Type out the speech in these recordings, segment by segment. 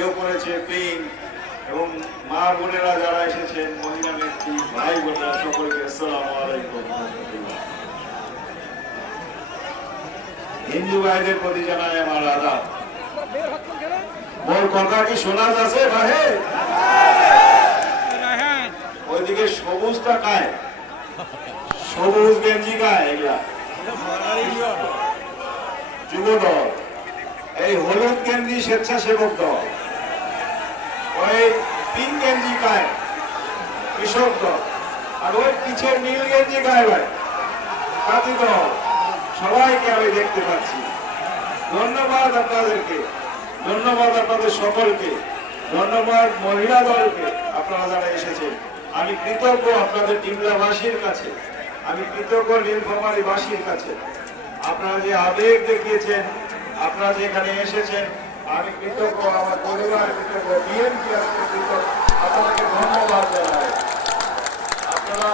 কেউ পড়েছে পিঙ্ক, এবং মা বোনেরা যারা এসেছেন, মহিলা নেত্রী, ভাই বোনেরা, সকলকে আসসালামু আলাইকুম। হিন্দু ভাইদের প্রতি জানাই আমার আদাব। মোর কথা কি শোনা যাচ্ছে ভাই? ওইদিকে সবুজটা কায়, সবুজ গেঞ্জি কায়, এগুলা যুব দল। এই হলুদ গেঞ্জি স্বেচ্ছাসেবক দল। ওই পিঙ্ক গেঞ্জি কায় কৃষক দল। আর ওই পিছের নীল গেঞ্জি কায় ভাই জাতি দল। সবাইকে আমি দেখতে পাচ্ছি। ধন্যবাদ আপনাদেরকে, ধন্যবাদ আপনাদের সকলকে, ধন্যবাদ মহিলা দলকে, আপনারা যারা এসেছেন। আমি কৃতজ্ঞ আপনাদের ডিমলাবাসীর কাছে, আমি কৃতজ্ঞ নীলফামারীবাসীর কাছে। আপনারা যে আবেগ দেখিয়েছেন, আপনারা যে এখানে এসেছেন, আমি কৃতজ্ঞ, আমার পরিবার কৃতজ্ঞ, বিএনপি কৃতজ্ঞ, আপনাদেরকে ধন্যবাদ জানাই। আপনারা,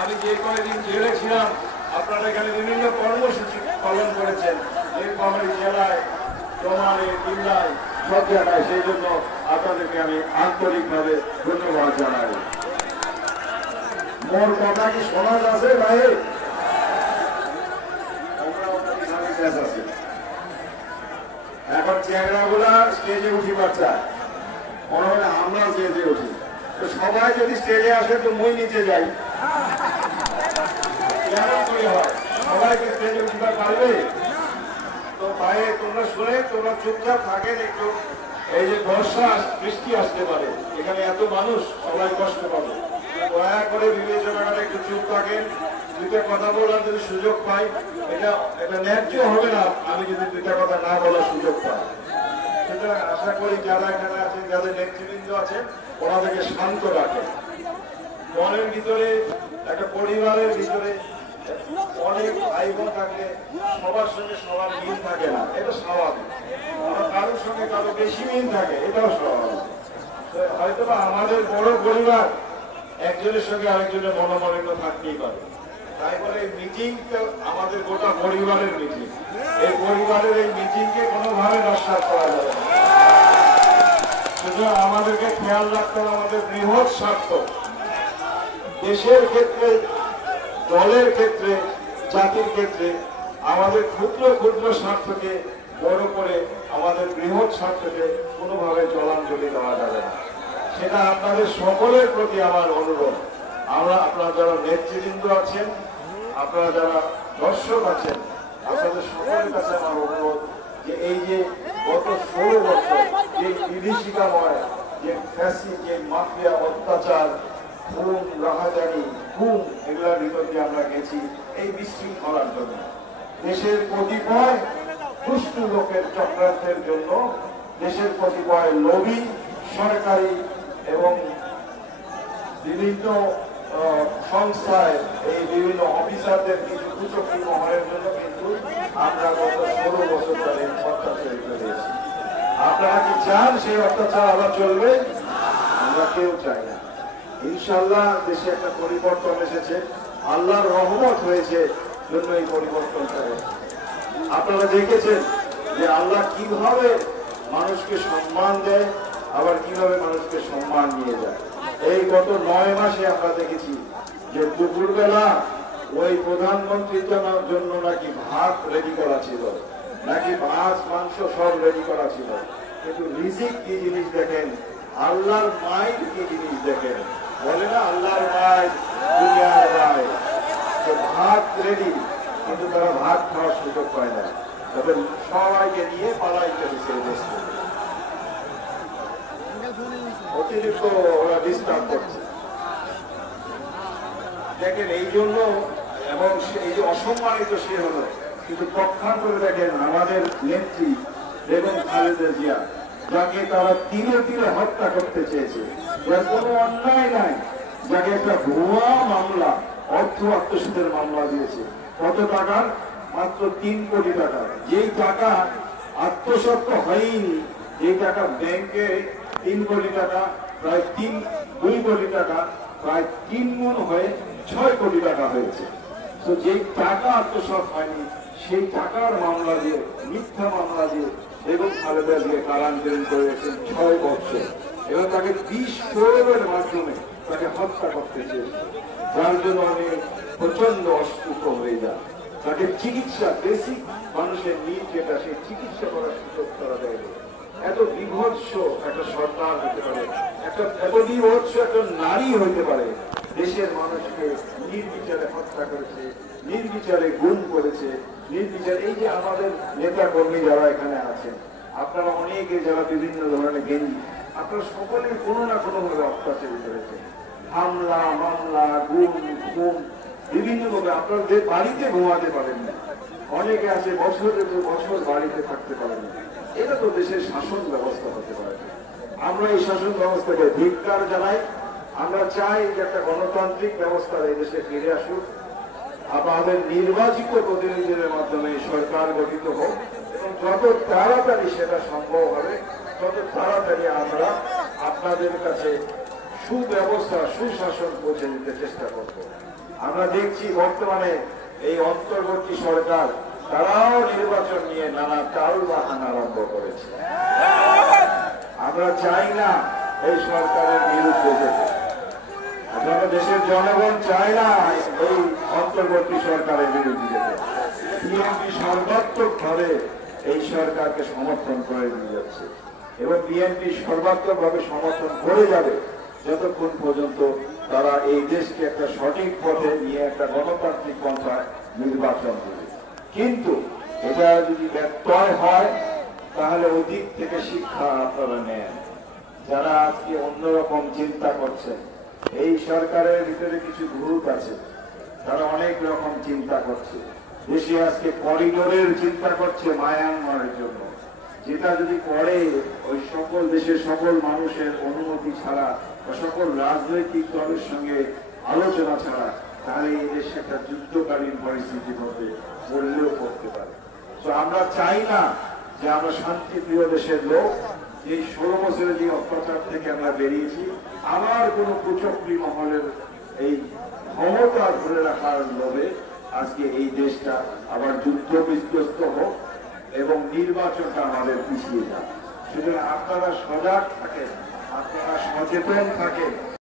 আমি যে কয়েকদিন জেলে ছিলাম, আপনারা এখানে বিভিন্ন কর্মসূচি পালন করেছেন নীলফামারী জেলায়, চমারে, কিল্লায়, সব জায়গায়। সেই জন্য আপনাদেরকে আমি আন্তরিকভাবে ধন্যবাদ জানাই। মোর কথা কি শোনা যাচ্ছে ভাই? এখন চেহারাগুলা স্টেজে উঠিবার চায়, মনে হয় আমরা স্টেজে উঠি। তো সবাই যদি স্টেজে আসে তো মই নিচে যাই, সবাইকে স্টেজে উঠিবার পারবে? তো ভাই তোমরা শুনে, তোমরা চুপচাপ থাকেন একটু। এই যে বর্ষা, বৃষ্টি আসতে পারে, এখানে এত মানুষ, সবাই কষ্ট পাবে। দয়া করে বিবেচনা করে একটু চুপ থাকেন। দুইটা কথা বলার যদি সুযোগ পাই, এটা ন্যায্য হবে না আমি যদি দুইটা কথা না বলার সুযোগ পাই। সুতরাং আশা করি যারা এখানে আছেন, যাদের নেতৃবৃন্দ আছেন, ওনাদেরকে শান্ত রাখেন। মনের ভিতরে, একটা পরিবারের ভিতরে অনেক ভাই বোন থাকলে সবার সঙ্গে সবার মিল থাকে না, এটা স্বাভাবিক। আমার কারোর সঙ্গে কারো বেশি মিল থাকে, এটাও স্বাভাবিক। হয়তো বা আমাদের বড় পরিবার, একজনের সঙ্গে আরেকজনের মনোমালিন্য থাকতেই পারে। তাই বলে এই মিটিংটা আমাদের গোটা পরিবারের মিটিং। এই পরিবারের এই মিটিংকে কোনোভাবে নস্বাত করা যাবে না। সুতরাং আমাদেরকে খেয়াল রাখতে হবে আমাদের বৃহৎ স্বার্থ, দেশের ক্ষেত্রে, দলের ক্ষেত্রে, জাতির ক্ষেত্রে আমাদের ক্ষুদ্র ক্ষুদ্র স্বার্থকে বড় করে আমাদের বৃহৎ স্বার্থকে কোনোভাবে জলাঞ্জলি দেওয়া যাবে না। সেটা আপনাদের সকলের প্রতি আমার অনুরোধ। আপনারা যারা নেতৃবৃন্দ আছেন, আপনারা যারা দর্শক আছেন, আপনাদের সকলের কাছে আমার অনুরোধ যে এই যে গত 16 বছর যে বিভীষিকাময়, যে ফ্যাসি, যে মাফিয়া অত্যাচার, খুন, রাহাজানি, গুম, এগুলোর ভিতর দিয়ে আমরা গেছি এই বিশৃঙ্খলার জন্য, দেশের কতিপয় দুষ্টু লোকের চক্রান্তের জন্য, দেশের কতিপয় লোভী সরকারি এবং বিভিন্ন সংস্থায় এই বিভিন্ন অফিসারদের কিছু কুচক্রী মহলের জন্য কিন্তু আমরা গত 16 বছর ধরে অত্যাচারিত হয়েছি। আপনারা কি চান সেই অত্যাচার আবার চলবে? আমরা কেউ চাই না। ইনশাল্লাহ দেশে একটা পরিবর্তন এসেছে, আল্লাহর রহমত হয়েছে জন্য এই পরিবর্তনটা হয়েছে। আপনারা দেখেছেন যে আল্লাহ কিভাবে মানুষকে সম্মান দেয়, আবার কিভাবে মানুষকে সম্মান নিয়ে যায়। এই গত 9 মাসে আমরা দেখেছি যে দুপুরবেলা ওই প্রধানমন্ত্রীর জন্য নাকি ভাত রেডি করা ছিল, নাকি মাছ মাংস সব রেডি করা ছিল, কিন্তু রিজিক কি জিনিস দেখেন, আল্লাহর মাইন্ড কি জিনিস দেখেন। বলে না আল্লাহর মাইন্ড দুনিয়ার মাইন্ড। তো ভাত রেডি, কিন্তু তারা ভাত খাওয়ার সুযোগ পায় না, তবে সবাইকে নিয়ে পালাইতে দিচ্ছে। অতিরিক্ত ওরা ডিস্টার্ব করছে দেখেন, এই জন্য। এবং এই যে অসম্মানিত সে হলো, কিন্তু পক্ষান্তরে দেখেন আমাদের নেত্রী বেগম খালেদা জিয়া, যাকে তারা তীরে তীরে হত্যা করতে চেয়েছে, যার কোনো অন্যায় নাই, যাকে একটা ভুয়া মামলা, অর্থ আত্মসাতের মামলা দিয়েছে। কত টাকার? মাত্র 3 কোটি টাকা। যেই টাকা আত্মসাৎ হয়নি, এই টাকা ব্যাংকে 3 কোটি টাকা, প্রায় 2 কোটি টাকা, প্রায় 3 গুণ হয়ে 6 কোটি টাকা হয়েছে। তো যেই টাকা আত্মসাৎ হয়নি, সেই টাকার মামলা দিয়ে, মিথ্যা মামলা দিয়ে বেগম খালেদা জিয়া কারান্তরীণ করে রেখেছেন 6 বছর, এবং তাকে বিষ প্রয়োগের মাধ্যমে তাকে হত্যা করতে চেয়েছে, যার জন্য উনি প্রচন্ড অসুস্থ হয়ে যান। তাকে চিকিৎসা, বেসিক মানুষের নিড যেটা, সেই চিকিৎসা করার সুযোগ করা দেয়। এত বিভৎস একটা সরকার হতে পারে, এত বিভৎস একটা নারী হইতে পারে, দেশের মানুষকে নির্বিচারে হত্যা করেছে, নির্বিচারে গুম করেছে, নির্বিচারে। এই যে আমাদের নেতা কর্মী যারা এখানে আছেন, আপনারা অনেকে যারা বিভিন্ন ধরনের গেঞ্জি, আপনারা সকলেই কোনো না কোনো ভাবে অত্যাচারিত হয়েছে। হামলা, মামলা, গুম, খুন, বিভিন্ন ভাবে আপনাদের বাড়িতে ঘুমাতে পারেন না, অনেকে আছে বছরের পর বছর বাড়িতে থাকতে পারেন না। এটা তো দেশের শাসন ব্যবস্থা হতে পারে। আমরা এই শাসন ব্যবস্থাকে ধিক্কার জানাই। আমরা চাই যে একটা গণতান্ত্রিক ব্যবস্থা এই দেশে ফিরে আসুক, আমাদের নির্বাচিত প্রতিনিধিদের মাধ্যমে সরকার গঠিত হোক, এবং যত তাড়াতাড়ি সেটা সম্ভব হবে তত তাড়াতাড়ি আমরা আপনাদের কাছে সুব্যবস্থা, সুশাসন পৌঁছে দিতে চেষ্টা করব। আমরা দেখছি বর্তমানে এই অন্তর্বর্তী সরকার, তারাও নির্বাচন নিয়ে নানা টাল বাহান আরম্ভ করেছে। আমরা চাই না এই সরকারের বিরুদ্ধে যেতে, আপনারা দেশের জনগণ চায় না এই অন্তর্বর্তী সরকারের বিরুদ্ধে যেতে। বিএনপি সর্বাত্মক ভাবে এই সরকারকে সমর্থন করে দিয়ে যাচ্ছে, এবং বিএনপি সর্বাত্মক ভাবে সমর্থন করে যাবে যতক্ষণ পর্যন্ত তারা এই দেশকে একটা সঠিক পথে নিয়ে একটা গণতান্ত্রিক পন্থায় নির্বাচন দেবে। কিন্তু এটা যদি ব্যত্যয় হয়, তাহলে অতীত থেকে শিক্ষা আপনারা নেন। যারা আজকে অন্যরকম চিন্তা করছেন, এই সরকারের ভিতরে কিছু গ্রুপ আছে, তারা অনেক রকম চিন্তা করছে। দেশে আজকে করিডোরের চিন্তা করছে মায়ানমারের জন্য, যেটা যদি করে ওই সকল দেশের সকল মানুষের অনুমতি ছাড়া বা সকল রাজনৈতিক দলের সঙ্গে আলোচনা ছাড়া, তাহলে এই দেশে একটা যুদ্ধকালীন পরিস্থিতির মধ্যে পড়লেও পড়তে পারে। তো আমরা চাই না যে আমরা শান্তিপ্রিয় দেশের লোক, এই 16 বছরের যে অত্যাচার থেকে আমরা বেরিয়েছি, আমার কোন কুচক্রী মহলের এই ক্ষমতা ধরে রাখার লোভে আজকে এই দেশটা আবার যুদ্ধ বিধ্বস্ত হোক এবং নির্বাচনটা আমাদের পিছিয়ে যাক। সুতরাং আপনারা সজাগ থাকেন, আপনারা সচেতন থাকেন।